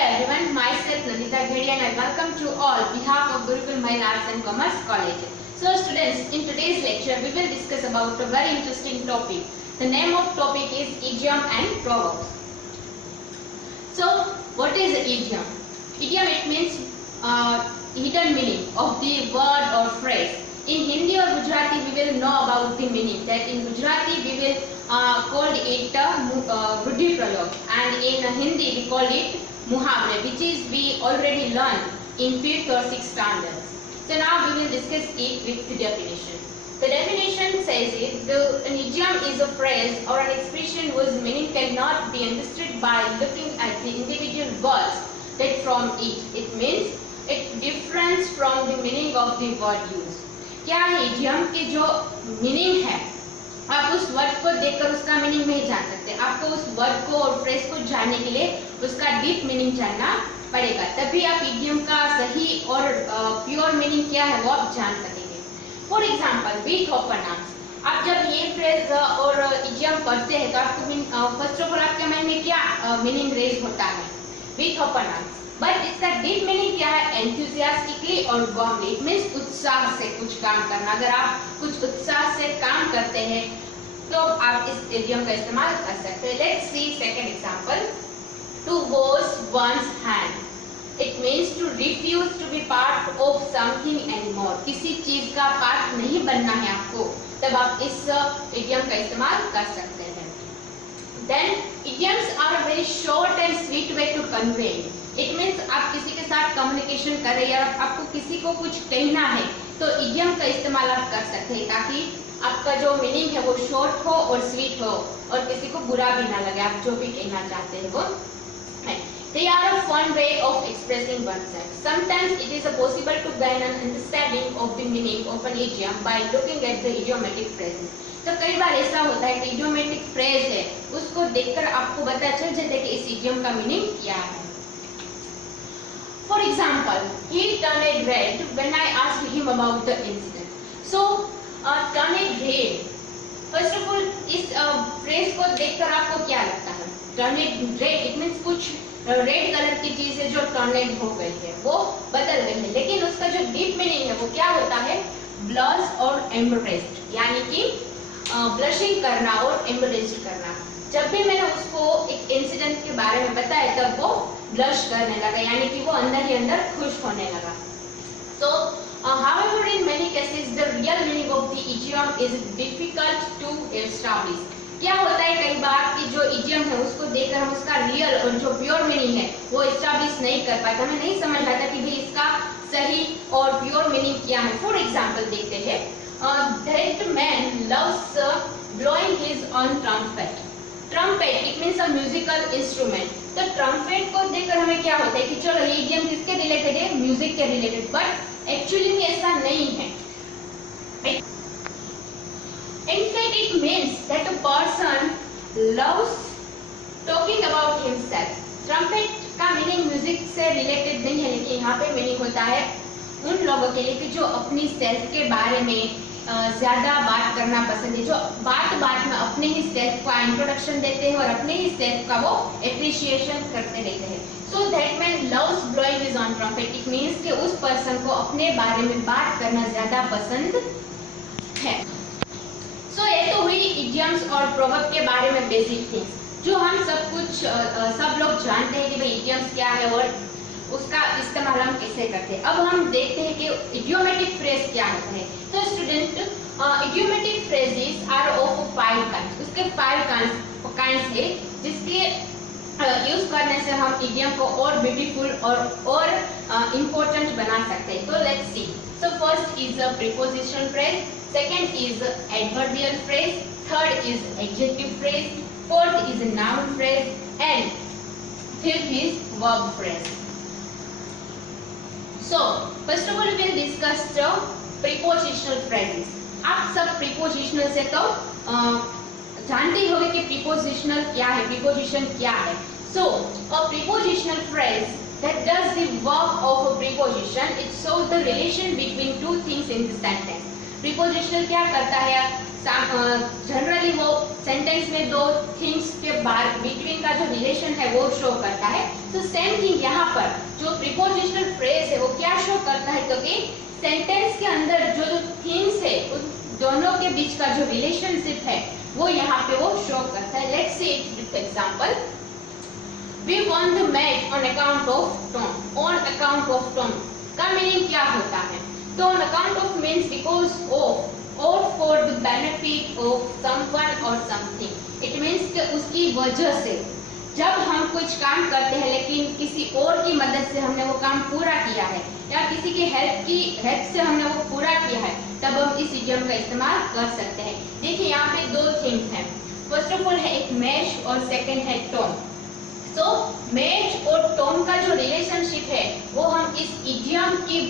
Everyone, myself Nandita Ghedi and I welcome to all behalf of Gurukul Mahila Arts and Commerce College. So students, in today's lecture we will discuss about a very interesting topic. The name of topic is idiom and proverbs. So what is idiom? Idiom, it means hidden meaning of the word or phrase. In Hindi or Gujarati we will know about the meaning. That in Gujarati we will call it Ruddhi Prayog, and in Hindi we call it Muhavre, which is we already learned in 5th or 6th standards. So now we will discuss it with the definition. The definition says an idiom is a phrase or an expression whose meaning cannot be understood by looking at the individual words that from it. It means it differs from the meaning of the word used. क्या है idiom के जो meaning है, आप उस word को देखकर उसका मीनिंग नहीं जान सकते. आपको उस वर्ड को और फ्रेज को जानने के लिए उसका डीप मीनिंग जानना पड़ेगा, तभी आप इडियम का सही और प्योर मीनिंग क्या है वो आप जान सकेंगे. For example, with openers. आप जब ये फ्रेज और इडियम पढ़ते हैं तो आपको फर्स्ट ऑफ ऑल आपके माइंड में क्या मीनिंग रेज होता है? With openers. बट इसका डीप मीनिंग क्या है? एंथुसियास्टिकली और वार्मली. इट मींस उत्साह से कुछ काम करना. अगर आप कुछ उत्साह से काम करते हैं तो आप इस इडियम का इस्तेमाल कर सकते हैं. Let's see second example. To wash one's hand. It means to refuse to be part of something anymore. किसी चीज का पार्ट नहीं बनना है आपको, तब आप इस इडियम का इस्तेमाल कर सकते हैं. Then idioms are a very short and sweet way to convey. It means आप किसी के साथ कम्युनिकेशन कर रहे हैं, आपको किसी को कुछ कहना है तो इडियम का इस्तेमाल आप कर सकते हैं, ताकि आपका जो मीनिंग है वो शॉर्ट हो और स्वीट हो और किसी को बुरा भी ना लगे. आप जो भी कहना चाहते हैं वो है. They are a fun way of expressing oneself. Sometimes it is possible to gain an understanding of the meaning of an idiom by looking at the idiomatic phrases. तो कई बार ऐसा होता है कि idiomatic phrase है, उसको देखकर आपको पता चल जाता है कि इस idiom का meaning क्या है. For example, he turned red when I asked him about the incident. So, turned red. First of all, इस phrase को देखकर आपको क्या लगता है? Turned red, it means कुछ रेड कलर की चीज है जो टर्नेड हो गई है, वो बदल गई है. लेकिन उसका जो डीप मीनिंग है वो क्या होता है? ब्लश और एम्बरेस्ड, यानी कि ब्लशिंग करना और एम्बरेस्ड करना. जब भी मैंने उसको एक इंसिडेंट के बारे में बताया तब वो ब्लश करने लगा, यानी कि वो अंदर ही अंदर खुश होने लगा. So, however, in many cases, the real meaning of the idiom is difficult to establish. क्या होता है कई बार कि जो इडियम है उसको देखकर हम उसका रियल और जो प्योर मीनिंग है वो एस्टैब्लिश नहीं कर पाते, हमें नहीं समझ आता कि भाई इसका सही और प्योर मीनिंग क्या है. फॉर एग्जांपल देखते हैं. That man loves blowing his on trumpet. Trumpet, it means a musical instrument. तो ट्रम्पेट को देखकर हमें क्या होता है कि चलो ये इडियम किसके रिलेटेड है? म्यूजिक के रिलेटेड. बट एक्चुअली में ऐसा नहीं है. In fact, it means that a person loves talking about himself. Trumpet का मीनिंग म्यूजिक से रिलेटेड नहीं है, लेकिन यहाँ पे मीनिंग होता है उन लोगों के लिए कि जो अपनी सेल्फ के बारे में ज्यादा बात करना पसंद है, जो बात बात में अपने ही सेल्फ का इंट्रोडक्शन देते हैं और अपने ही सेल्फ का वो एप्रिसिएशन करते रहते हैं. So that man loves blowing his own trumpet. It means कि उस पर्सन को अपने बारे में बात करना ज्यादा पसंद है. So, ये तो हुई idioms और proverb के बारे में बेसिक थिंग्स जो हम सब लोग जानते हैं कि भाई idioms क्या है और उसका इस्तेमाल हम कैसे करते हैं. अब हम देखते हैं कि idiomatic phrase क्या होता है. तो student, idiomatic phrases are of 5 kinds. उसके 5 kinds है जिसके यूज करने से हम idiom को और ब्यूटीफुल और इम्पोर्टेंट बना सकते हैं. तो let's see. So first is a prepositional phrase, second is adverbial phrase, third is adjective phrase, fourth is a noun phrase, and fifth is verb phrase. So first of all we will discuss the prepositional phrases. आप सब prepositional से तो जानते ही होंगे कि prepositional क्या है, preposition क्या है. So a prepositional phrase that does the work of a preposition, it shows the relation between two things in the sentence. Prepositional क्या करता है, जनरली वो सेंटेंस में दो थिंग्स के बाद बिटवीन का जो रिलेशन है वो शो करता है। तो सेम थिंग यहाँ पर जो प्रीपोजिशनल फ्रेज है वो क्या शो करता है, तो कि सेंटेंस के अंदर जो जो थिंग्स है उन दोनों के बीच का जो रिलेशनशिप है वो यहाँ पे वो शो करता है। Let's see it with example. We won the match on account of Tom. On account of Tom का मीनिंग क्या होता है, तो on account of means because of और for the benefit of someone और समथिंग। इट मीन्स कि उसकी वजह से जब हम कुछ काम करते हैं लेकिन किसी और की मदद से हमने वो काम पूरा किया है या किसी की हेल्प से हमने वो पूरा किया है, तब हम इस इडियम का इस्तेमाल कर सकते हैं। देखिए यहाँ पे दो थिंग्स हैं। फर्स्ट ऑफ ऑल है एक मैच और सेकंड है टॉम। तो मैच और टॉम का जो रिलेशनशिप है वो हम इस इडियम की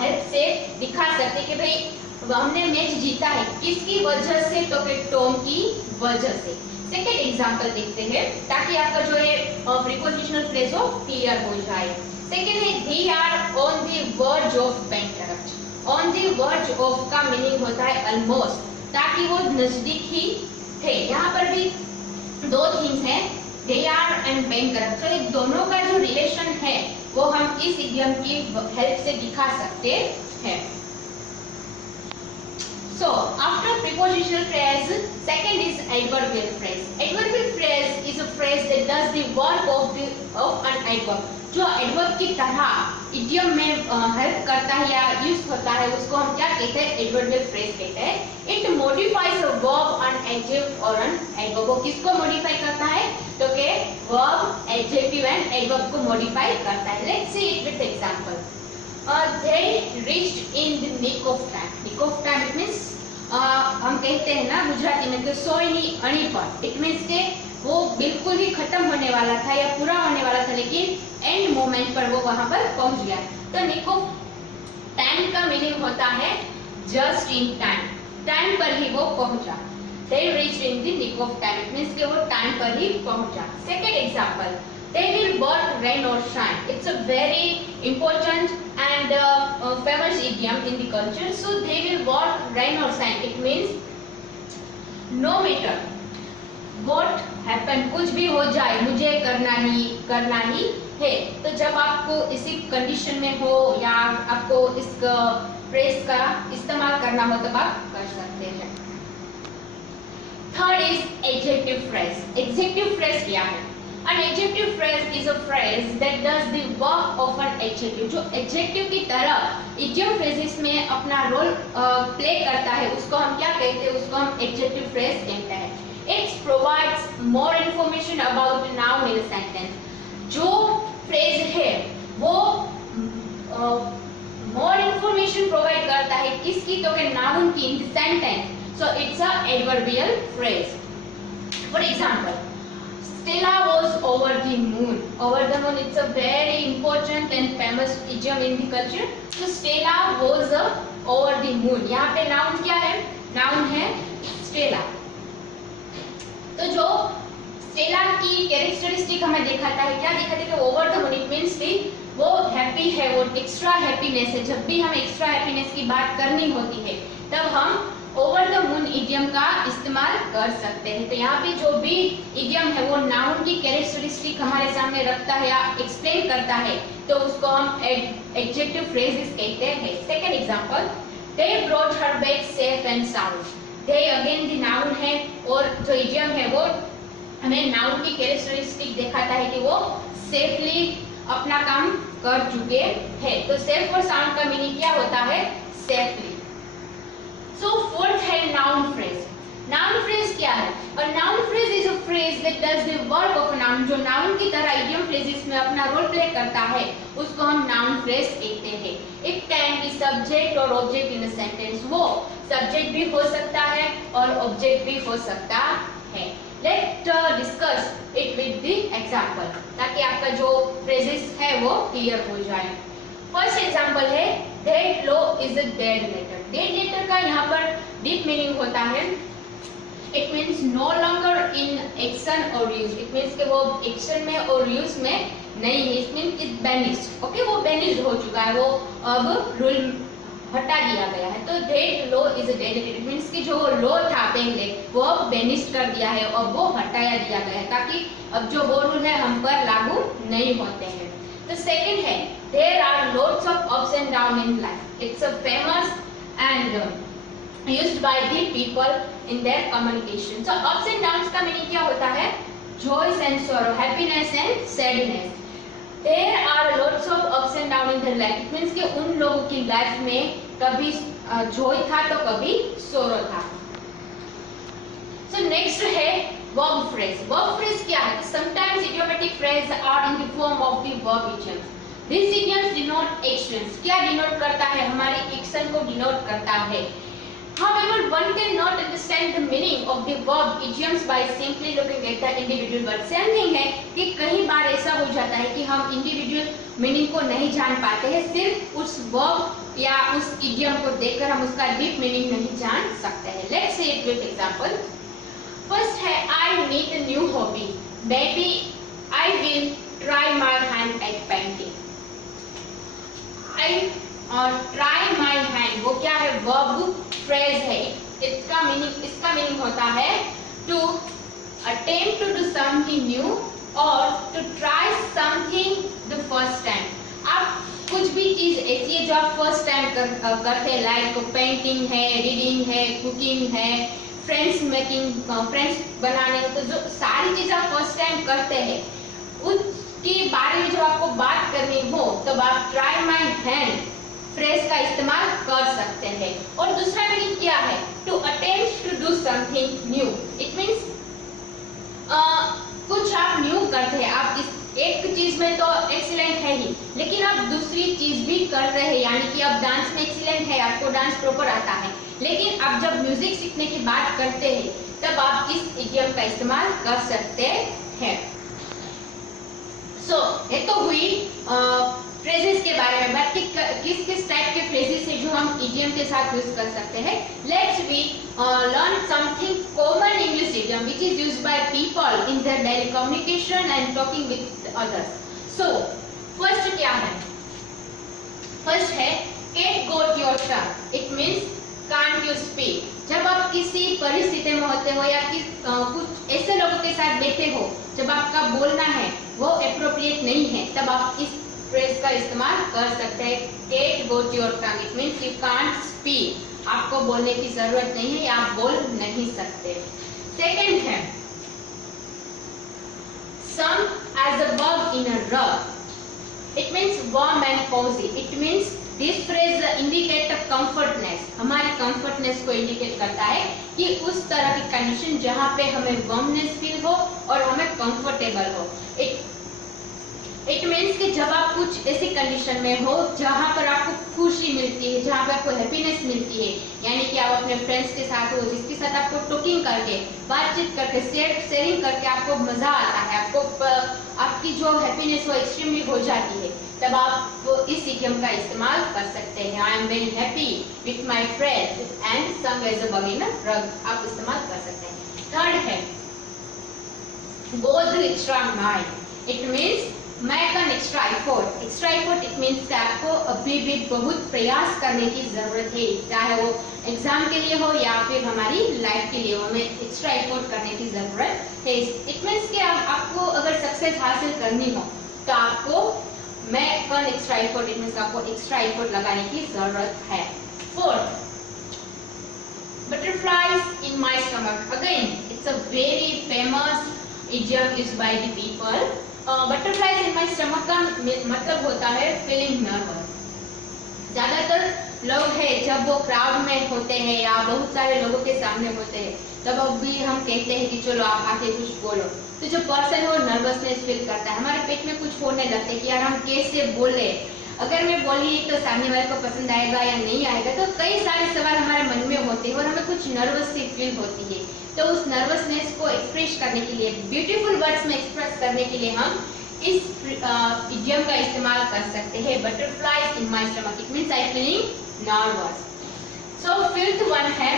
हेल्प से दिखा सकते हैं कि भाई हमने मैच जीता है किसकी वजह से, तो कि टॉम की वजह से। सेकेंड एग्जांपल देखते हैं ताकि आपका जो है प्रीपोजिशनल फ्रेज हो क्लियर हो जाए। सेकेंड है they are on the verge of bankrupt. On the verge of का मीनिंग होता है ऑलमोस्ट, ताकि वो नजदीक ही थे। यहाँ पर भी दो थिंग्स हैं, दे आर एंड बैंकरप्ट। तो ये दोनों का जो रिलेशन है वो हम इस इडियम की हेल्प से दिखा सकते हैं। So after prepositional phrase, second is adverbial phrase. Adverbial phrase is a phrase that does the work of an adverb. जो adverb की तरह idiom में हेल्प करता है या यूज होता है उसको हम क्या कहते हैं, adverbial phrase कहते हैं। It modifies a verb, an adjective or an adverb. वो किसको modify करता है, तो के verb, adjective and adverb को modify करता है। Let's see it with example. They reached in the nick of time. Nick of time it means हम कहते हैं ना गुजराती में तो सोयनी अणी पर। इट मीन्स के वो बिल्कुल ही खत्म होने वाला था या पूरा होने वाला था लेकिन एंड मोमेंट पर वो वहां पर पहुंच गया। तो निक ऑफ टाइम का मीनिंग होता है जस्ट इन टाइम, टाइम पर ही वो पहुंचा। They reached in the nick of time. It means कि वो टाइम पर ही पहुंचा। Second example, they will work rain or shine. It's a very important and famous idiom in the culture. So they will work rain or shine. It means no matter what happen, कुछ भी हो जाए मुझे करना ही है। तो जब आपको इसी कंडीशन में हो या आपको इस फ्रेज का इस्तेमाल करना हो तब आप कर सकते हैं। Third is adjective phrase. Adjective phrase क्या है? An adjective phrase is a phrase that does the work of an adjective. जो adjective की तरह idiom phrases में अपना रोल प्ले करता है उसको हम क्या कहते हैं, उसको हम adjective phrase कहते हैं। It provides more information about the noun in a sentence. जो phrase है वो more information provide करता है किसकी, तो के noun की in the sentence. So it's a adverbial phrase. For example, Stella was over the moon. Over the moon, it's a very important and famous idiom in the culture. So Stella was over the moon. यहाँ पे noun क्या है? Noun है Stella. तो जो Stella की characteristic हमें दिखाता है, क्या दिखाता है कि over the moon it means कि वो हैप्पी है, वो एक्स्ट्रा हैप्पीनेस है। जब भी हमें एक्स्ट्रा हैप्पीनेस की बात करनी होती है तब हम ओवर द मून इडियम का इस्तेमाल कर सकते हैं। तो यहाँ पे जो भी इडियम है वो नाउन की कैरेक्टरिस्टिक हमारे सामने रखता है या एक्सप्लेन करता है तो उसको हम एडजेक्टिव फ्रेजेस कहते हैं। Second example, they brought her back safe and sound. They again the noun है और जो इडियम है वो हमें नाउन की कैरेक्टरिस्टिक दिखाता है कि वो सेफली अपना काम कर चुके हैं। तो सेफ और साउंड का मीनिंग क्या होता है, सेफली। So fourth है noun phrase. Noun phrase क्या है? A noun phrase is a phrase that does the work of a noun. जो noun की तरह idiom phrases में अपना रोल प्ले करता है उसको हम noun phrase कहते हैं। It can be subject or object in a sentence. वो subject भी हो सकता है और object भी हो सकता है। Let's discuss it with the example ताकि आपका जो phrases है वो clear हो जाए। फर्स्ट एग्जाम्पल है that law is a dead letter. Dead letter का यहाँ पर deep meaning होता है, it means no longer in action or use. It means कि वो action में और use में नहीं है। It means it's banished. Okay, वो banished हो चुका है, वो अब हटा दिया गया है। तो that law is dead, it means कि जो लॉ था पहले वो अब बेनिश कर दिया है और वो हटाया दिया गया है ताकि अब जो वो रूल है हम पर लागू नहीं होते हैं। तो सेकंड है there are lots of ups and down in life. It's a famous and used by the people in their communication. So ups and downs का मीनिंग क्या होता है? Joys and sorrow, happiness and sadness. There are lots of ups and downs in their life. It means कि उन लोगों की life में कभी joy था तो कभी sorrow था। So next है verb phrase. Verb phrase क्या है? Sometimes idiomatic phrases are in the form of the verb idioms. These idioms denote actions. क्या denote करता है? हमारी action को denote करता है। However, one cannot understand the meaning of the verb idioms by simply looking at the individual word. Same thing है कि कई बार ऐसा हो जाता है कि हम individual meaning को नहीं जान पाते हैं, सिर्फ उस verb या उस idiom को देखकर हम उसका deep meaning नहीं जान सकते हैं। Let's say it with example. First है I need a new hobby. Maybe I will try my hand at painting. I try my hand वो क्या है? verb phrase है। इसका मीनिंग होता है to attempt to do something new or to try something the first time. आप कुछ भी चीज ऐसी है जो आप फर्स्ट टाइम करते हैं, लाइक पेंटिंग है, रीडिंग है, कुकिंग है, फ्रेंड्स बनाने, तो जो सारी चीज आप फर्स्ट टाइम करते हैं उसके बारे में जब आपको बात करनी हो तब आप ट्राई माई हैंड फ्रेज का इस्तेमाल कर सकते हैं। और दूसरा मीनिंग क्या है? To attempt to do something new. It means कुछ आप न्यू करते हैं, आप इस एक चीज में तो एक्सीलेंट है ही, लेकिन आप दूसरी चीज भी कर रहे हैं, यानी कि आप डांस में एक्सीलेंट है, आपको डांस प्रॉपर आता है, लेकिन आप जब म्यूजिक सीखने की बात करते हैं तब आप इस इडियम का इस्तेमाल कर सकते हैं। ये तो हुई फ्रेजेस के बारे में बात कि किस किस टाइप के फ्रेजेस है जो हम इडियम के साथ यूज कर सकते हैं। Let's we learn something common English idiom which is used by people in their daily communication and talking with others. So first क्या है? फर्स्ट है cat got your tongue. It means can't you speak. जब आप किसी परिस्थिति में होते हो या कुछ ऐसे लोगों के साथ बैठे हो जब आपका बोलना है वो एप्रोप्रिएट नहीं है, तब आप इस फ्रेज का इस्तेमाल कर सकते हैं। Cat got your tongue. It means you can't speak. आपको बोलने की जरूरत नहीं है या आप बोल नहीं सकते। सेकंड है सम as a verb in a rug. It means warm and cosy. It means this phrase indicate comfortness. हमारी कंफर्टनेस को इंडिकेट करता है कि उस तरह की कंडीशन जहाँ पे हमें वार्मनेस फील हो और हमें कंफर्टेबल हो। इट मीन्स कि जब आप कुछ ऐसी कंडीशन में हो जहाँ पर आपको खुशी मिलती है, जहाँ पे आपको हैप्पीनेस मिलती है, यानी कि आप अपने फ्रेंड्स के साथ हो जिसके साथ आपको टॉकिंग करके, बातचीत करके, शेयरिंग करके आपको मजा आता है, आपको आपकी जो हैप्पीनेस वो एक्सट्रीमली हो जाती है, तब आप इस इडियम का इस्तेमाल कर सकते हैं। I am very happy with my friend and some as a verb in a rug. आप इस्तेमाल कर सकते हैं। थर्ड है go the extra mile. It means make an extra effort. Extra effort it means कि आपको अभी भी बहुत प्रयास करने की जरूरत है, चाहे वो एग्जाम के लिए हो या फिर हमारी लाइफ के लिए हो, हमें एक्स्ट्रा एफर्ट करने की जरूरत है। इट मीन्स कि आपको अगर सक्सेस हासिल करनी हो तो आपको make an extra effort. It means आपको एक्स्ट्रा एफर्ट लगाने की जरूरत है। Fourth butterflies in my stomach. Again, it's a very famous idiom used by the people. Butterflies in my stomach का मतलब होता है feeling nervous. ज्यादातर लोग हैं जब वो क्राउड में होते हैं या बहुत सारे लोगों के सामने होते हैं तब अब भी हम कहते हैं कि चलो आप आके कुछ बोलो, तो जो पर्सन वो नर्वसनेस फील करता है, हमारे पेट में कुछ होने लगता है कि यार हम कैसे बोले, अगर मैं बोली तो सामने वाले को पसंद आएगा या नहीं आएगा, तो कई सारे सवाल हमारे मन में होते हैं और हमें कुछ नर्वस सी फील होती है। तो उस नर्वसनेस को एक्सप्रेस करने के लिए, ब्यूटीफुल वर्ड्स में एक्सप्रेस करने के लिए हम इस इडियम का इस्तेमाल कर सकते हैं। Butterflies in my stomach. It means I feeling nervous. So fifth one है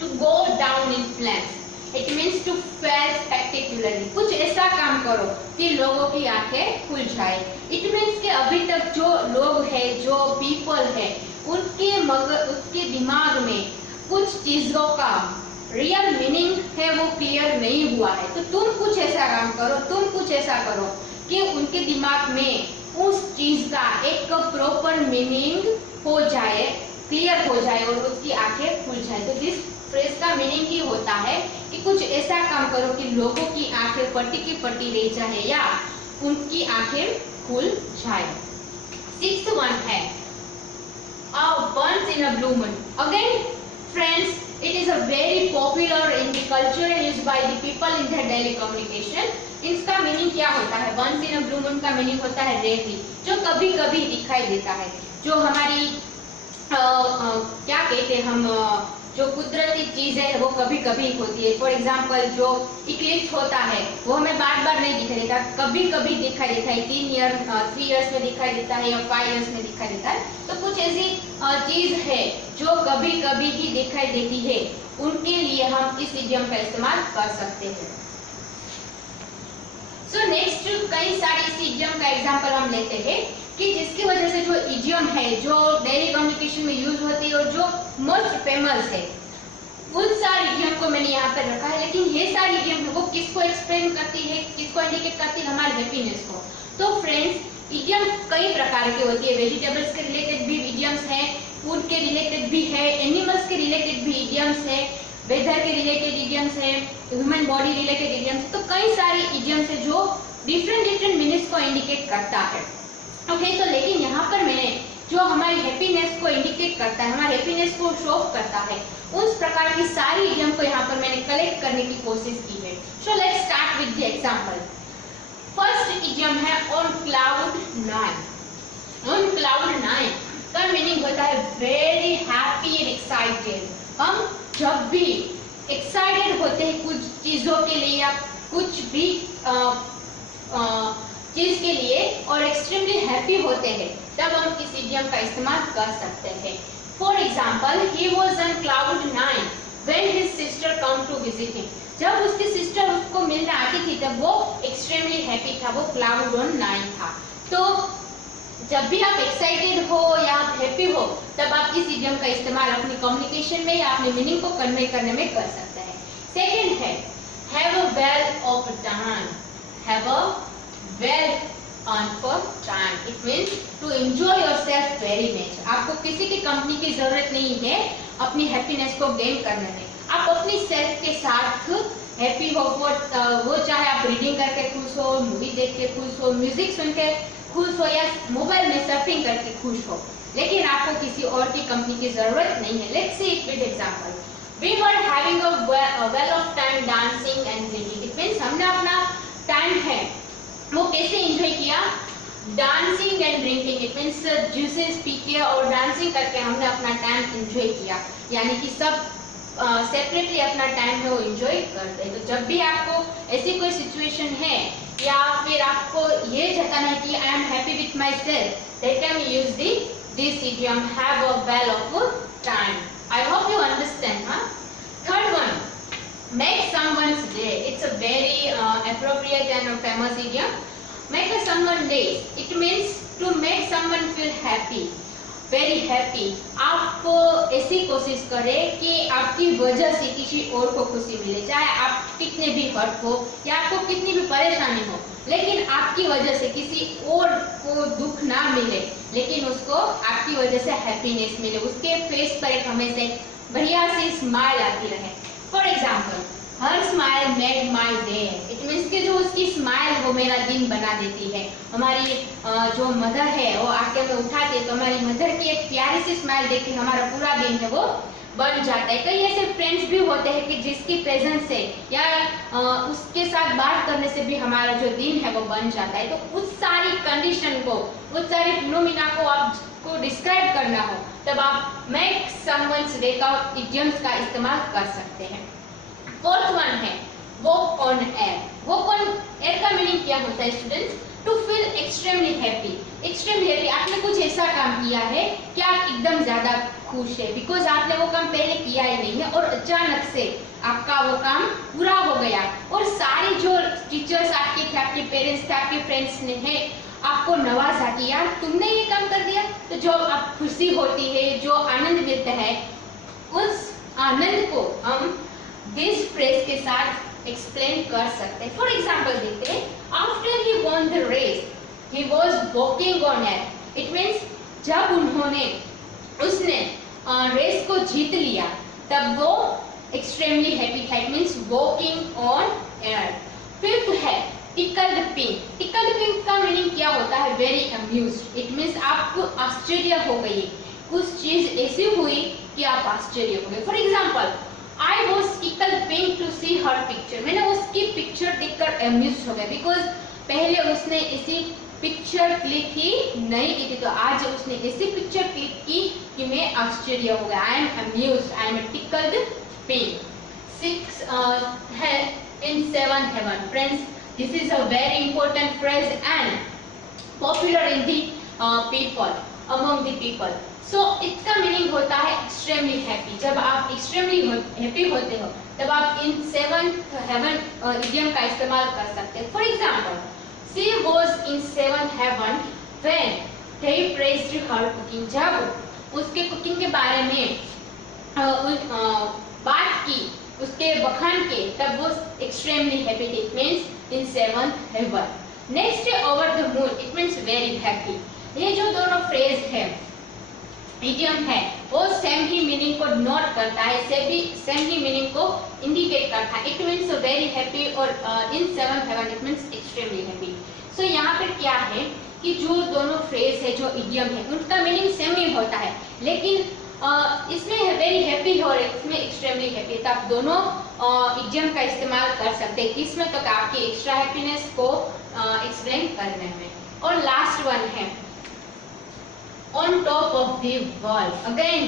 to go down in flames. It means to fail spectacularly. कुछ ऐसा काम करो कि लोगों की आंखें खुल जाए। इट मीन्स कि अभी तक जो लोग हैं, जो पीपल है, उसके दिमाग में कुछ चीजों का रियल मीनिंग है वो क्लियर नहीं हुआ है, तो तुम कुछ ऐसा काम करो, तुम कुछ ऐसा करो कि उनके दिमाग में उस चीज का एक प्रॉपर मीनिंग हो जाए, क्लियर हो जाए और उसकी आंखें खुल जाए। तो दिस फ्रेज का मीनिंग ही होता है कि कुछ ऐसा काम करो कि लोगों की आंखें पट्टी की पट्टी रह जाए या उनकी आंखें खुल जाए। 6th one है once in a blue moon. Again friends, it is a very popular in the culture and used by the people in their daily communication. इसका मीनिंग क्या होता है? once in a blue moon का meaning होता है rarely, जो कभी कभी दिखाई देता है, जो हमारी क्या कहते हैं हम, जो कुदरती चीज है वो कभी कभी होती है। फॉर एग्जाम्पल जो इक्लिप्स होता है वो हमें बार बार नहीं दिखाई देता, कभी कभी दिखाई देता है, 3 इयर्स में दिखाई देता है या 5 इयर्स में दिखाई देता है। तो कुछ ऐसी चीज है जो कभी कभी ही दिखाई देती है, उनके लिए हम इस इडियम का इस्तेमाल कर सकते हैं। सो नेक्स्ट कई सारे इस इडियम का एग्जाम्पल हम लेते हैं कि जिसकी वजह से जो इडियम है जो डेली कम्युनिकेशन में यूज होती है और जो मोस्ट फेमस है, उन सारे इडियम को मैंने यहाँ पर रखा है। लेकिन ये सारी इडियम है वो किसको एक्सप्लेन करती है, किसको इंडिकेट करती है? हमारे हैप्पीनेस को। तो फ्रेंड्स इडियम कई प्रकार की होती है, वेजिटेबल्स के रिलेटेड भी इडियम्स हैं, फूड के रिलेटेड भी है, एनिमल्स के रिलेटेड भी इडियम्स है, वेदर के रिलेटेड इडियम्स है, ह्यूमन बॉडी रिलेटेड इडियम्स। तो कई सारी इडियम्स है जो डिफरेंट मीनिंग्स को इंडिकेट करता है। ओके, तो लेकिन यहाँ पर मैंने जो हमारी हैप्पीनेस को इंडिकेट करता है, हमारे हैप्पीनेस को शो करता है, उस प्रकार की सारी इडियम को यहाँ पर मैंने कलेक्ट करने की कोशिश की है। So let's start with the example. First idiom है ऑन क्लाउड 9। ऑन क्लाउड 9 का मीनिंग होता है वेरी हैप्पी एंड एक्साइटेड। हम जब भी एक्साइटेड होते हैं कुछ चीजों के लिए या कुछ भी चीज के लिए और एक्सट्रीमली हैप्पी होते हैं, तब हम इस इडियम का इस्तेमाल कर सकते हैं। For example, he was on cloud 9 when his sister come to visit him. जब उसकी सिस्टर उसको मिलने आती थी तब वो एक्सट्रीमली हैप्पी था, वो क्लाउड ऑन 9 था। तो जब भी आप एक्साइटेड हो या आप हैप्पी हो तब आप इस इडियम का इस्तेमाल अपनी कम्युनिकेशन में या अपनी मीनिंग को कन्वे करने में कर सकते हैं। सेकेंड है have a well of time. Have a well on for time, it means to enjoy yourself very much। आपको किसी की कंपनी की जरूरत नहीं है अपनी हैप्पीनेस को गेन करने में, आप अपनी सेल्फ के साथ हैप्पी हो। वो चाहे आप रीडिंग करके खुश हो, मूवी देख के खुश हो, म्यूजिक सुन के खुश हो या मोबाइल में सर्फिंग करके खुश हो, लेकिन आपको किसी और की कंपनी की जरूरत नहीं है। Let's see it with example. We were having a well of time dancing and drinking। It means हमने अपना टाइम है वो कैसे एंजॉय किया? Dancing and drinking. It means juices P के और डांसिंग करके हमने अपना टाइम एंजॉय किया, यानी कि सब सेपरेटली अपना टाइम है वो एंजॉय करते हैं। तो जब भी आपको ऐसी कोई सिचुएशन है या फिर आपको ये जताना है कि I am happy with my self, that time you use this idiom have a well of time. I hope you understand. Third one, make someone's day। It's a very appropriate and famous idiom। Make a someone day, it means to make someone feel happy, very happy। आप ऐसी कोशिश करें कि आपकी वजह से किसी और को खुशी मिले, चाहे आप कितने भी हर्ट हो या आपको कितनी भी परेशानी हो, लेकिन आपकी वजह से किसी और को दुख ना मिले, लेकिन उसको आपकी वजह से हैप्पीनेस मिले, उसके फेस पर एक हमेशा बढ़िया सी स्माइल आती रहे। For example, her smile made my day. It means कि जो उसकी स्माइल वो मेरा दिन बना देती है। हमारी जो मदर है वो आके हमें उठाती है, तो हमारी मदर की एक प्यारी सी स्माइल देख के हमारा पूरा दिन है वो बन जाता है। कई ऐसे फ्रेंड्स भी होते हैं कि जिसकी प्रेजेंस से या उसके साथ बात करने से भी हमारा जो दिन है वो बन जाता है। तो उस सारी कंडीशन को, उस सारी फिनोमिना को आपको डिस्क्राइब करना हो तब आप मेक समवन्स डे का इडियम्स का इस्तेमाल कर सकते हैं। फोर्थ वन है walk on air. Walk on air का मीनिंग क्या होता है students? To feel extremely happy. Extremely happy, आपने कुछ ऐसा काम किया है कि आप एकदम ज्यादा खुश है, बिकॉज आपने वो काम पहले किया ही नहीं है और अचानक से आपका वो काम पूरा हो गया और सारे जो टीचर्स आपके थे, आपके पेरेंट्स थे, आपके फ्रेंड्स ने है, आपको नवाजा कि यार तुमने ये काम कर दिया। तो जो आप खुशी होती है, जो आनंद मिलता है, उस आनंद को हम दिस फ्रेज के साथ एक्सप्लेन कर सकते हैं। फॉर एग्जाम्पल देखते हैं, after he won the race he was walking on air. It means जब उसने रेस को जीत लिया तब वो एक्सट्रीमली हैप्पी था। It means walking on air. Fifth है टिकल्ड पिंक। टिकल्ड पिंक का मीनिंग क्या होता है? Very amused. इट मीन्स आपको आश्चर्य हो गई, कुछ चीज ऐसी हुई कि आप आश्चर्य हो गए। For example, I was tickled pink to see her picture. मैंने उसकी पिक्चर देखकर अम्यूज्ड हो गया, बिकॉज पहले उसने ऐसी पिक्चर क्लिक ही नहीं की थी, तो आज उसने ऐसी पिक्चर क्लिक की कि मैं आश्चर्य हो गया। I am amused, I am tickled pink. 6 है in 7 heaven. Friends, this is a very important phrase and popular in the people, among the people. So इसका मीनिंग होता है extremely happy. जब आप extremely happy होते हो तब आप in 7th heaven idiom का इस्तेमाल कर सकते हैं. For example, she was in 7th heaven when they praised her cooking. जब उसके कुकिंग के बारे में बात की, उसके बखान के, तब वो extremely happy. It means in 7th heaven. Next, over the moon. It means very happy. ये जो दोनों फ्रेज है, इडियम है, वो सेम ही मीनिंग को नोट करता है, सेम ही मीनिंग को इंडिकेट करता है. इट मीन्स वेरी हैप्पी और in 7th heaven it means extremely happy. So यहाँ पर क्या है कि जो दोनों फ्रेज है, जो इडियम है, उनका मीनिंग सेम ही होता है, लेकिन इसमें वेरी हैप्पी और इसमें एक्सट्रीमली हैप्पी. तो आप दोनों इडियम का इस्तेमाल कर सकते हैं किसमें, तो आपकी एक्स्ट्रा हैप्पीनेस को एक्सप्लेन करने में. और लास्ट वन है on top of the world. Again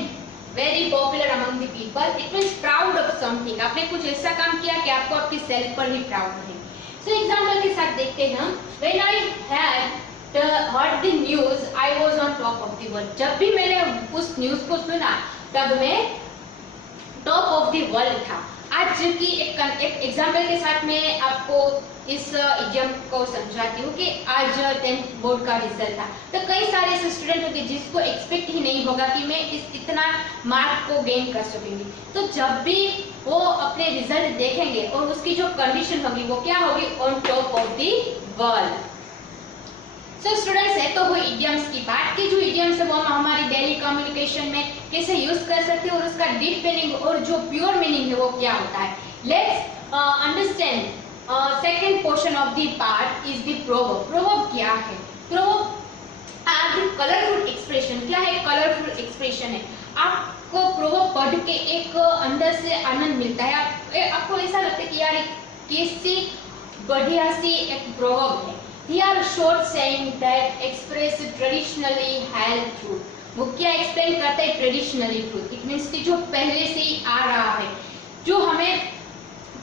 very popular among the people. It means proud of something. आपने कुछ ऐसा काम किया कि आपको आपकी सेल्फ पर ही प्राउड है. So एग्जांपल के साथ देखते हैं हम. When I had heard the news, I was on top of the world. जब भी मैंने उस न्यूज को सुना तब मैं टॉप ऑफ द वर्ल्ड था. आज की एक एग्जांपल के साथ मैं आपको इस इडियम को समझाती हूँ कि आज 10th बोर्ड का रिजल्ट था. तो कई सारे ऐसे स्टूडेंट होते जिसको एक्सपेक्ट ही नहीं होगा कि मैं इतना मार्क को गेन कर सकूंगी. तो जब भी वो अपने रिजल्ट देखेंगे और उसकी जो कंडीशन होगी वो क्या होगी, on top of the world. So students, है तो वो इडियम्स की बात की. जो इडियम्स है वो हम हमारी डेली कम्युनिकेशन में कैसे यूज कर सकते हैं और उसका डीप मीनिंग और जो प्योर मीनिंग है वो क्या होता है. Let's understand second portion of the part is the proverb. Proverb क्या है? Proverb are the colourful expression. क्या है? कलरफुल एक्सप्रेशन है. आपको प्रोवर्ब पढ़ के एक अंदर से आनंद मिलता है. आपको ऐसा लगता है कि यार कैसी बढ़िया सी एक प्रोवर्ब है. Here are short saying that express traditionally held truth. वो क्या एक्सप्लेन करता है? Traditionally truth. इट मीन्स कि जो पहले से ही आ रहा है, जो हमें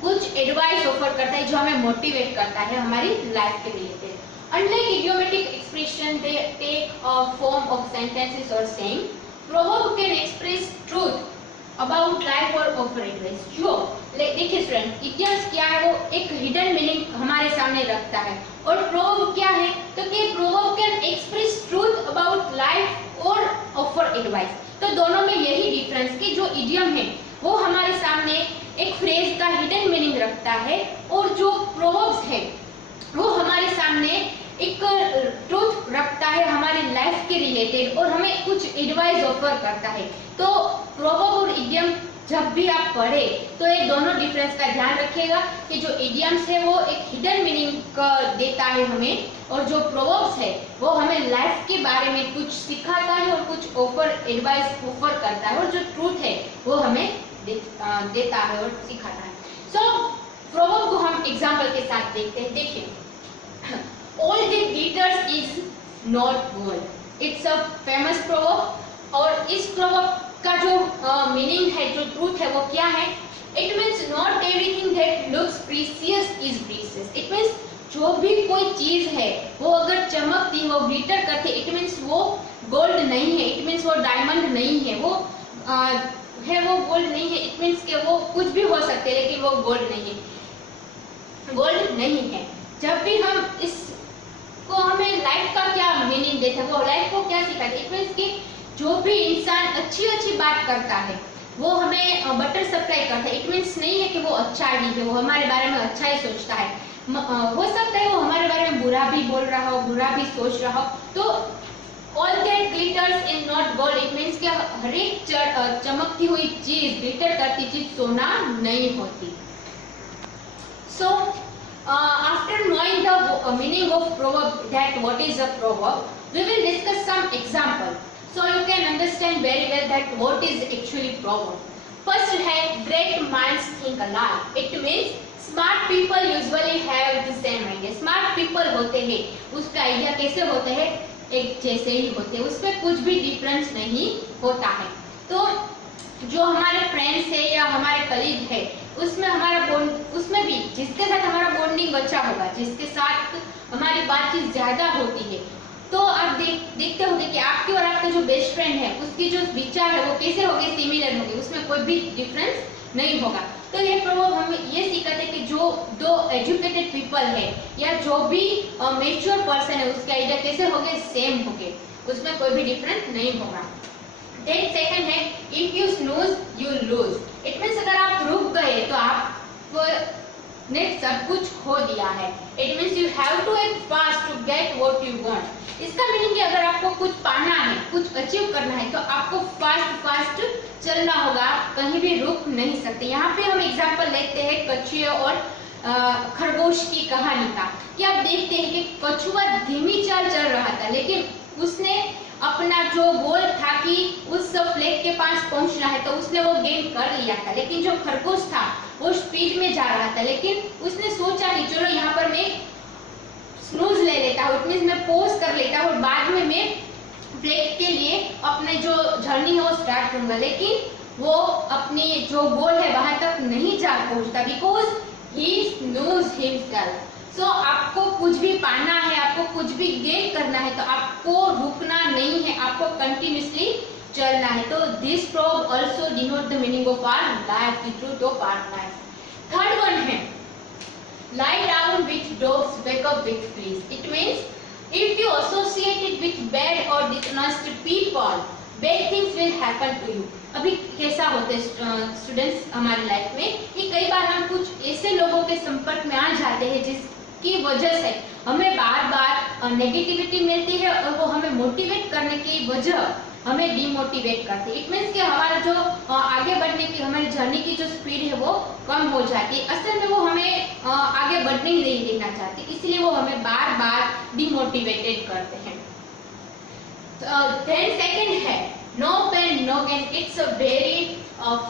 कुछ एडवाइस ऑफर करता है, जो हमें मोटिवेट करता है हमारी लाइफ के related. Unlike idiomatic expression, they take a form of sentences or saying. Proverb can express truth about life or offer advice. जो देखिए स्टूडेंट, इडियम्स क्या है? वो एक हिडन मीनिंग हमारे सामने रखता है. और प्रोवर्ब क्या है? तो कि proverb can express truth about life और ऑफर एडवाइस. तो दोनों में यही डिफरेंस कि जो इडियम है वो हमारे सामने एक फ्रेज का हिडन मीनिंग रखता है और जो प्रोवर्ब्स है वो हमारे सामने एक ट्रूथ रखता है हमारी लाइफ के रिलेटेड और हमें कुछ एडवाइस ऑफर करता है. तो प्रोवर्ब और इडियम जब भी आप पढ़े तो ये दोनों डिफरेंस का ध्यान रखिएगा कि जो इडियम्स है वो एक हिडन मीनिंग देता है हमें, और जो प्रोवर्ब्स है वो हमें लाइफ के बारे में कुछ सिखाता है और कुछ एडवाइस ऑफर करता है, और जो ट्रूथ है वो हमें देता है और सिखाता है. सो प्रोवर्ब को हम एग्जाम्पल के साथ देखते हैं. देखिए, all that glitters is not gold. It's a famous proverb. और इस प्रोवर्ब का जो मीनिंग है, जो ट्रूथ है वो क्या है? It means not everything that looks precious is precious. It means जो भी कोई चीज है वो अगर चमकती, वो ग्लिटर करती, इट मीन्स वो गोल्ड नहीं है. इट मीन्स वो डायमंड नहीं है, वो वो गोल्ड नहीं है. इट मीन्स कि वो कुछ भी हो सकते हैं लेकिन वो गोल्ड नहीं है, गोल्ड नहीं है. जब भी हम इसको हमें लाइफ का देता है, वो लाइफ को क्या सिखाता है। इट मीन्स कि जो भी इंसान अच्छी बात करता है वो हमें बटर सप्लाई करता है। इट मीन्स नहीं है कि वो अच्छा ही है, वो हमारे बारे में अच्छा ही सोचता है। हो सकता है वो हमारे बारे में बुरा भी बोल रहा हो, बुरा भी सोच रहा हो। तो all that glitters is not gold. It means कि हर एक चमकती हुई चीज, ग्लिटर करती चीज सोना नहीं होती। So after knowing the meaning of proverb, that what is a proverb, we will discuss some example, so you can understand very well that what is actually proverb. First है great minds think alike. It means smart people usually have the same idea. Smart people होते हैं, उसका idea कैसे होते हैं, एक जैसे ही होते हैं, उसमें कुछ भी डिफरेंस नहीं होता है। तो जो हमारे फ्रेंड्स है या हमारे कलीग है, उसमें हमारा बॉन्ड, उसमें भी जिसके साथ हमारा बॉन्डिंग अच्छा होगा, जिसके साथ हमारी बातचीत ज्यादा होती है, तो आप देखते होंगे कि आपके और आपका जो बेस्ट फ्रेंड है उसकी जो विचार है वो कैसे होंगे, सिमिलर होंगे, उसमें कोई भी डिफरेंस नहीं होगा। तो ये प्रोवर्ब हमें ये सिखाते हैं कि जो दो एजुकेटेड पीपल है या जो भी मैच्योर पर्सन है उसके आइडिया कैसे होंगे, सेम होंगे, उसमें कोई भी डिफरेंस नहीं होगा। देन सेकंड है if you snooze you lose. It means अगर आप रुक गए तो आपने सब कुछ खो दिया है। It means you have to act fast to get what you want. इसका मीनिंग है अगर आपको कुछ पाना है, कुछ अचीव करना है, तो आपको फास्ट चलना होगा, आप कहीं भी रुक नहीं सकते। यहाँ पे हम एग्जांपल लेते हैं कछुए और खरगोश की कहानी का, कि आप देखते हैं कि कछुआ धीमी चाल चल रहा था, लेकिन उसने अपना जो गोल था कि उस फ्लैग के पास पहुंचना है, तो उसने वो गेन कर लिया था। लेकिन जो खरगोश था वो स्पीड में जा रहा था, लेकिन उसने सोचा नहीं चलो यहाँ पर मैं स्नूज ले लेता हूँ, इट मींस मैं पॉज कर लेता हूँ और बाद में मैं फ्लैग के लिए अपने जो जर्नी है वो स्टार्ट करूंगा। लेकिन वो अपनी जो गोल है वहां तक नहीं जा पहुंचता, बिकॉज ही स्नूज हिमसेल्फ। सो आपको कुछ भी पाना है, आपको कुछ भी गेन करना है, तो आपको रुकना नहीं है, आपको कंटिन्यूसली चलना है। तो this proverb also denote the meaning of our life, the truth of our life. Third one है lie down with dogs, wake up with fleas. It means if you associate it with bad or dishonest people, bad things will happen to you. अभी कैसा होता है students हमारी life में कि कई बार हम कुछ ऐसे लोगों के संपर्क में आ जाते हैं जिसकी वजह से हमें बार बार नेगेटिविटी मिलती है और वो हमें मोटिवेट करने की वजह हमें डिमोटिवेट करती है। इट मीन्स कि हमारा जो आगे बढ़ने की हमारी जर्नी की जो स्पीड है वो कम हो जाती है। असल में वो हमें आगे बढ़ने ही नहीं देना चाहती, इसलिए वो हमें बार बार डिमोटिवेटेड करते हैं। देन सेकंड है no pain no gain. It's a very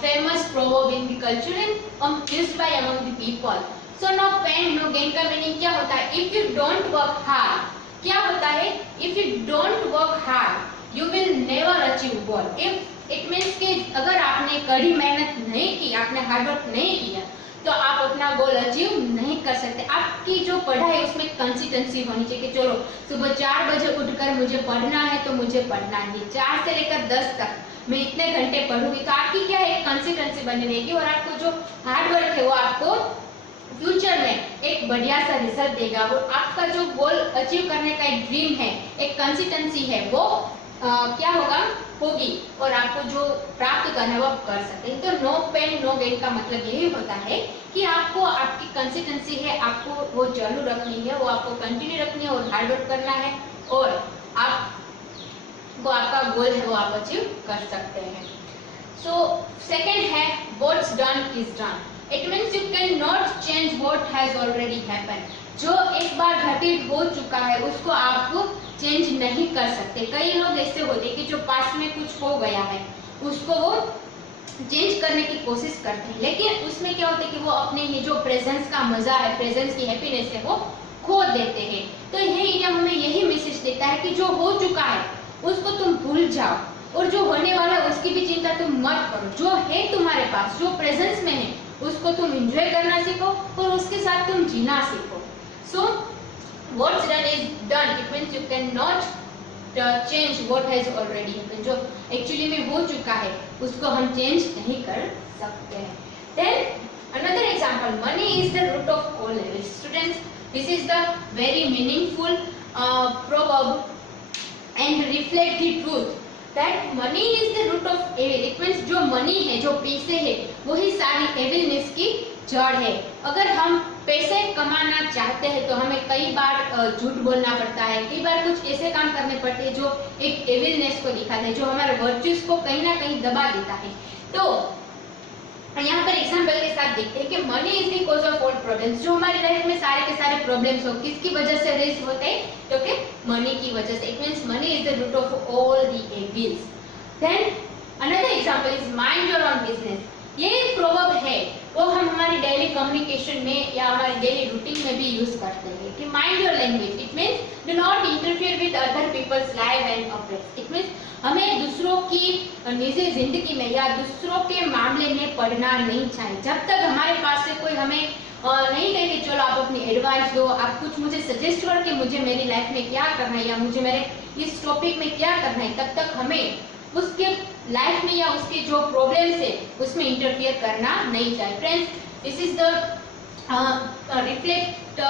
famous proverb in the culture and used by among the people. So no pain no gain का मीनिंग क्या होता है? If you don't work hard, क्या होता है? If you don't work hard you will never achieve goal. If it means कि अगर आपने कड़ी मेहनत नहीं की, आपने हार्ड वर्क नहीं किया, तो आप अपना गोल अचीव नहीं कर सकते। आपकी जो पढ़ाई है उसमें कंसिस्टेंसी होनी चाहिए कि चलो सुबह 4 बजे उठकर मुझे पढ़ना है तो मुझे पढ़ना है, 4 से लेकर 10 तक मैं इतने घंटे पढ़ूंगी। तो आपकी क्या है, कंसिस्टेंसी बनी रहेगी और आपको जो हार्ड वर्क है वो आपको फ्यूचर में एक बढ़िया सा रिजल्ट देगा। और आपका जो गोल अचीव करने का एक ड्रीम है, एक कंसिस्टेंसी है, वो क्या होगी और आपको जो प्राप्त करना है वो आप कर सकते हैं। तो नो पेन नो गेन का मतलब यही होता है कि आपको आपकी कंसिस्टेंसी है, आपको वो चालू रखनी है, वो आपको कंटिन्यू रखनी है और हार्ड वर्क करना है और आप वो आपका गोल है वो आप अचीव कर सकते हैं। सो सेकंड है what's done is done. It means you can not change what has already happened. जो एक बार घटित हो चुका है उसको आप चेंज नहीं कर सकते। कई लोग ऐसे होते हैं कि जो पास्ट में कुछ हो गया है उसको वो चेंज करने की कोशिश करते हैं, लेकिन उसमें क्या होता है कि वो अपने ये जो प्रेजेंस का मजा है, प्रेजेंस की हैप्पीनेस है, वो खो देते हैं। तो ये इडियम हमें यही मैसेज देता है कि जो हो चुका है उसको तुम भूल जाओ और जो होने वाला है उसकी भी चिंता तुम मत करो। जो है तुम्हारे पास, जो प्रेजेंस में है, उसको तुम एंजॉय करना सीखो और उसके साथ तुम जीना सीखो। So what's done is done. It means you cannot change what has already happened. जो actually में हो चुका है उसको हम change नहीं कर सकते हैं। Then another example, money is the root of all evil. Students, this is the very meaningful proverb and reflect the truth that money is the root of evil. It means जो money है, जो पैसे है, वही सारी एविलनेस की जड़ है. अगर हम पैसे कमाना चाहते हैं तो हमें कई बार झूठ बोलना पड़ता है, कई बार कुछ ऐसे काम करने पड़ते हैं जो एक एविलनेस को दिखाते हैं, जो हमारे वर्च्यूज को कहीं ना कहीं दबा देता है. तो यहाँ पर एग्जाम्पल के साथ देखते हैं कि money is the cause of all problems. जो हमारी लाइफ में सारे के सारे प्रॉब्लम्स हो, किसकी वजह से रेज होते हैं? क्योंकि मनी की वजह से. It means money is the root of all the evils. Then another example is mind your own business. ये एक प्रोवर्ब है, वो हम हमारी डेली कम्युनिकेशन में या हमारी डेली रूटीन में भी यूज करते हैं कि mind your language. It means do not interfere with other people's life and affairs. It means हमें दूसरों की निजी जिंदगी में या दूसरों के मामले में पढ़ना नहीं चाहिए. जब तक हमारे पास से कोई हमें नहीं कहेंगे चलो आप अपनी एडवाइस दो, आप कुछ मुझे सजेस्ट करके मुझे मेरी लाइफ में क्या करना है या मुझे मेरे इस टॉपिक में क्या करना है, तब तक हमें उसके लाइफ में या उसके जो प्रॉब्लम्स है उसमें इंटरफियर करना नहीं चाहिए. Friends, this is the reflect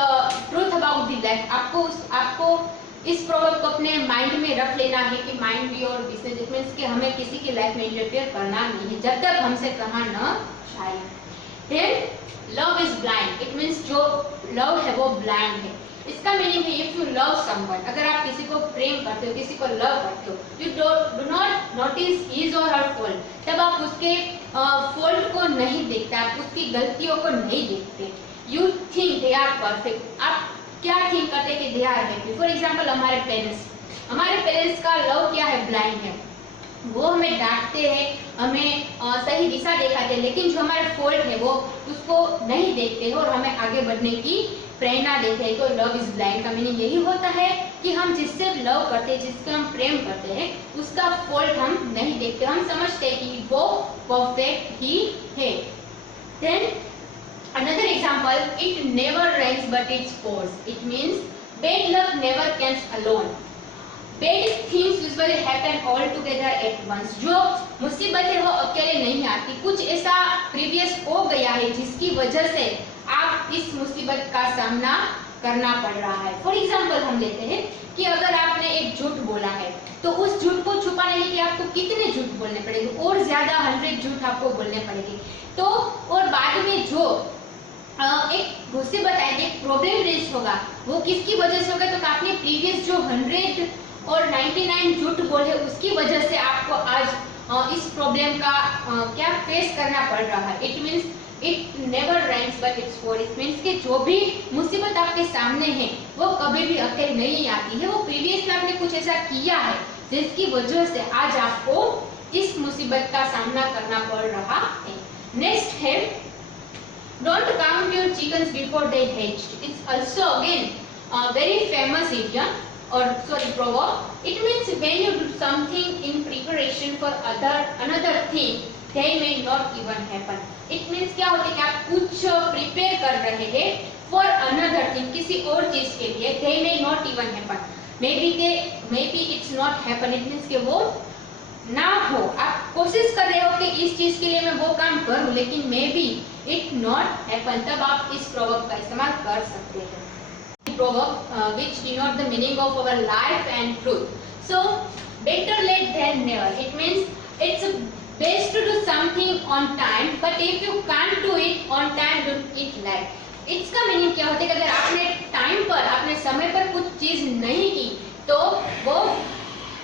truth about the life. आपको इस प्रोवर्ब को अपने माइंड में रख लेना है कि mind your business. It means कि हमें किसी की लाइफ में इंटरफियर करना नहीं है जब तक हमसे कहा न जाए. Then love is blind. It means जो लव है वो ब्लाइंड है. इसका मीनिंग है इफ यू लव समवन, अगर आप किसी को प्रेम करते हो, किसी को लव करते हो, you do not notice his और हर फॉल्ट. तब आप उसके फॉल्ट को नहीं देखते, आप उसकी गलतियों को नहीं देखते. You think they are perfect. आप क्या थिंक करते हैं कि they are happy. For example हमारे पेरेंट्स का लव क्या है? ब्लाइंड है. वो हमें डांटते हैं, हमें सही दिशा दिखाते हैं, लेकिन जो हमारे फॉल्ट है वो उसको नहीं देखते हैं और हमें आगे बढ़ने की प्रेरणा देते हैं. तो लव इज ब्लाइंड का मीनिंग यही होता है कि हम जिससे लव करते हैं, जिससे हम प्रेम करते हैं, उसका फॉल्ट हम नहीं देखते. हम समझते हैं कि वो परफेक्ट ही है. Then another example, it never rains but it pours. It means bad luck never comes alone. Bad things usually happen all together at once. जो मुसीबत है वो अकेले नहीं आती. कुछ ऐसा प्रीवियस हो गया है जिसकी वजह से आप इस मुसीबत का सामना करना पड़ रहा है. फॉर एग्जाम्पल हम लेते हैं कि अगर आपने एक झूठ बोला है तो उस झूठ को छुपाने के लिए आपको कितने झूठ बोलने पड़ेंगे? और ज्यादा 100 झूठ आपको बोलने पड़ेंगे. तो और बाद में जो एक मुसीबत आएगी, एक प्रॉब्लम रेज होगा, वो किसकी वजह से होगा? तो आपने प्रीवियस जो 100 और 99 झूठ बोले उसकी वजह से आपको आज इस प्रॉब्लम का क्या फेस करना पड़ रहा है. It means it never rains but it's pour. It means कि जो भी मुसीबत आपके सामने है वो कभी भी अकेले नहीं आती है. वो प्रीवियस में आपने कुछ ऐसा किया है जिसकी वजह से आज आपको इस मुसीबत का सामना करना पड़ रहा है. नेक्स्ट है don't count your chickens before they hatched. It's also again a very famous idiom or proverb. It means when you do something in preparation for another thing, they may not even happen. It means क्या होता है कि आप कुछ prepare कर रहे हैं for another thing, किसी और चीज के लिए, they may not even happen. Maybe it's not happen. It means कि वो ना हो. आप कोशिश कर रहे हो कि इस चीज के लिए मैं वो काम करूं, लेकिन may be it not happen. तब आप इस प्रोवर्ब का इस्तेमाल कर सकते हैं. Proverb which denote the meaning of our life and truth. So better late than never. It means it's best to do something on time, but if you can't do it on time, do it late. इसका meaning क्या होता है कि अगर आपने time पर, आपने समय पर कुछ चीज नहीं की तो वो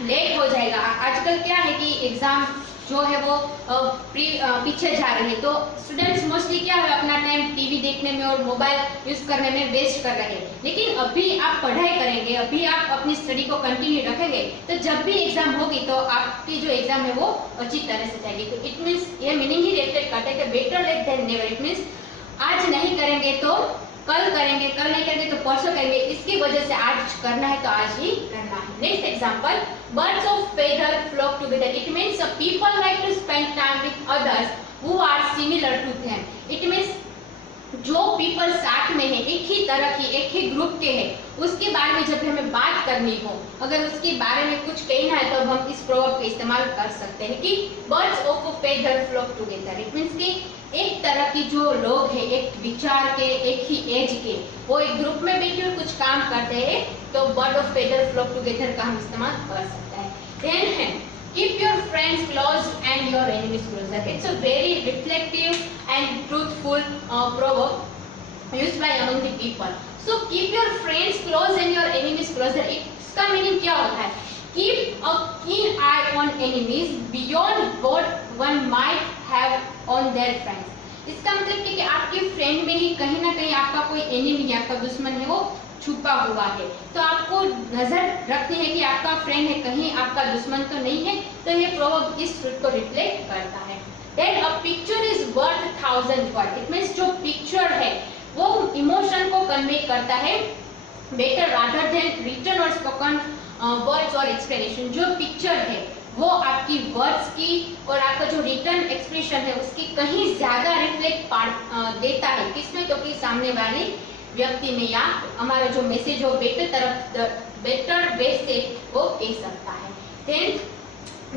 लेट हो जाएगा. आजकल क्या है कि एग्जाम जो है वो पीछे जा रहे हैं, तो स्टूडेंट्स मोस्टली क्या है अपना टाइम टीवी देखने में और मोबाइल यूज करने में वेस्ट कर रहे हैं. लेकिन अभी आप पढ़ाई करेंगे, अभी आप अपनी स्टडी को कंटिन्यू रखेंगे, तो जब भी एग्जाम होगी तो आपकी जो एग्जाम है वो अच्छी तरह से जाएगी. तो इट मीन्स ये मीनिंग ही रिफ्लेक्ट करता है कि better late than never. It means आज नहीं करेंगे तो कल करेंगे, कल नहीं करेंगे तो परसों करेंगे. इसकी वजह से आज करना है तो आज ही करना है. Next example, birds of feather flock together. It means people like to spend time with others who are similar to them. It means जो पीपल साथ में है, एक ही तरह की, एक ही ग्रुप के हैं, उसके बारे में जब हमें बात करनी हो, अगर उसके बारे में कुछ कहना है, तो अब हम इस प्रोवर्ब का इस्तेमाल कर सकते हैं कि birds of a feather flock together. It means कि एक तरह की जो लोग हैं, एक विचार के, एक ही एज के, वो एक ग्रुप में बैठे हुए कुछ काम करते हैं, तो bird of feather flock together का हम इस्तेमाल कर सकते हैं। देन है keep your friends close and your enemies closer. It's a very reflective and truthful proverb used by among the people. So keep your friends close and your enemies closer. इसका meaning क्या होता है? Keep a keen eye on enemies beyond what one might have on their friends. इसका मतलब कि आपके friend में ही कहीं ना कहीं आपका कोई एनिमी है, आपका दुश्मन है, वो छुपा हुआ है, तो आपको नजर रखनी है कि आपका फ्रेंड है, कहीं आपका दुश्मन तो नहीं है। तो ये प्रोवर्ब इस ट्रुथ को रिफ्लेक्ट करता है। Then a picture is worth 1,000 words. It means जो पिक्चर है वो इमोशन को कन्वे करता है बेटर रादर देन रिटन और स्पोकन वर्ड्स और एक्सप्लेनेशन। जो पिक्चर है वो आपकी वर्ड्स की और आपका जो रिटर्न एक्सप्रेशन है उसकी कहीं ज्यादा रिफ्लेक्ट देता है, किसमें? तो कि सामने वाले व्यक्ति में, या हमारा जो मैसेज हो बेटर वे से वो कह सकता है। Then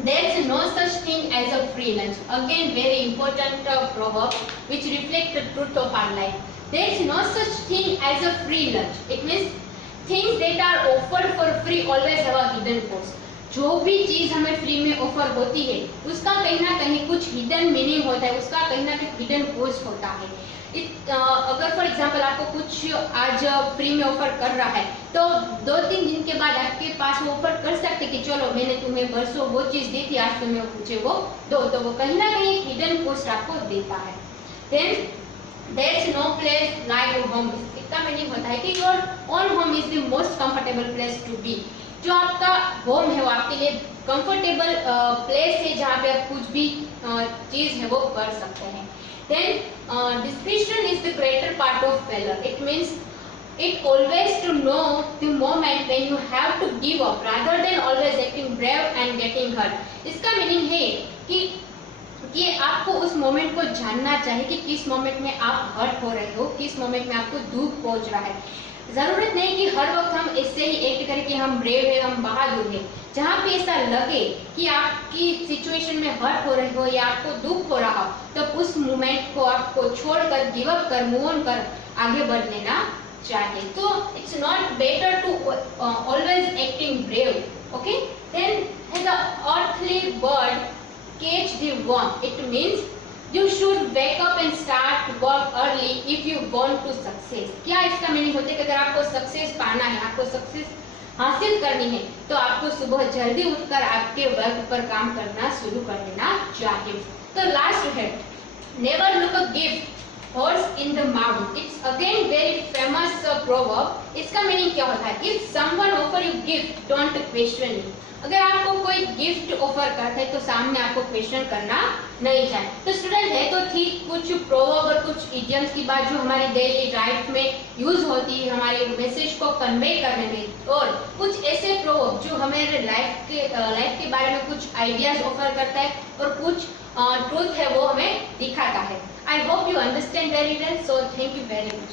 there is no such thing as a free lunch. Again very important proverb which reflect the truth of our life. There is no such thing as a free lunch. It means things that are offered for free always have a hidden cost. जो भी चीज हमें free में offer होती है उसका कहीं ना कहीं कुछ हिडन मीनिंग होता है, उसका कहीं ना कहीं हिडन कॉस्ट होता है। अगर फॉर एग्जांपल आपको कुछ आज फ्री में ऑफर कर रहा है, तो 2-3 दिन के बाद आपके पास वो ऑफर कर सकते कि चलो मैंने तुम्हें परसों वो चीज दी थी, आज तुम्हें मुझे वो दो, तो वो कहीं ना कहीं हिडन कॉस्ट आपको देता है। Then there is no place like your home. इसका मीनिंग होता है कि your own home is the most comfortable place to be. जो आपका होम है वो आपके लिए कंफर्टेबल प्लेस है जहाँ पे आप कुछ भी चीज है वो कर सकते हैं। Then discretion is the greater part of valor. It means it always to know the moment when you have to give up rather than always acting brave and getting hurt. इसका मीनिंग है कि आपको उस moment को जानना चाहिए कि किस मोमेंट में आप हर्ट हो रहे हो, किस मोमेंट में आपको दुख पहुंच रहा है। जरूरत नहीं कि हर वक्त हम ऐसे ही एक्ट करें कि हम ब्रेव है, हम बहादुर है। जहाँ पे ऐसा लगे कि आपकी सिचुएशन में हर्ट हो रहे हो या आपको दुख हो रहा हो, तो उस मोमेंट को आपको छोड़कर, गिव अप कर, मूव ऑन कर आगे बढ़ लेना चाहिए। तो it's not better to always acting brave. Okay, then the अर्थली bird catch the worm. It means you should wake up and start work early if you want to success. क्या इसका meaning होता है कि अगर आपको सक्सेस पाना है, आपको सक्सेस हासिल करनी है, तो आपको सुबह जल्दी उठकर आपके वर्क पर काम करना शुरू कर देना चाहिए। तो लास्ट है never look a gift horse in the mouth. It's again very famous proverb. इसका मीनिंग क्या होता है? If someone offer you gift, don't question it. अगर आपको कोई गिफ्ट ऑफर करते हैं तो सामने आपको क्वेश्चन करना नहीं चाहिए। तो स्टूडेंट है तो ठीक कुछ प्रोवर्ब और कुछ इडियम्स की बात जो हमारी डेली लाइफ में यूज होती है हमारे मैसेज को कन्वे करने में, और कुछ ऐसे प्रोवर्ब जो हमारे लाइफ के बारे में कुछ आइडियाज ऑफर करता है और कुछ ट्रूथ है वो हमें दिखाता है। I hope you understand very well, so thank you very much.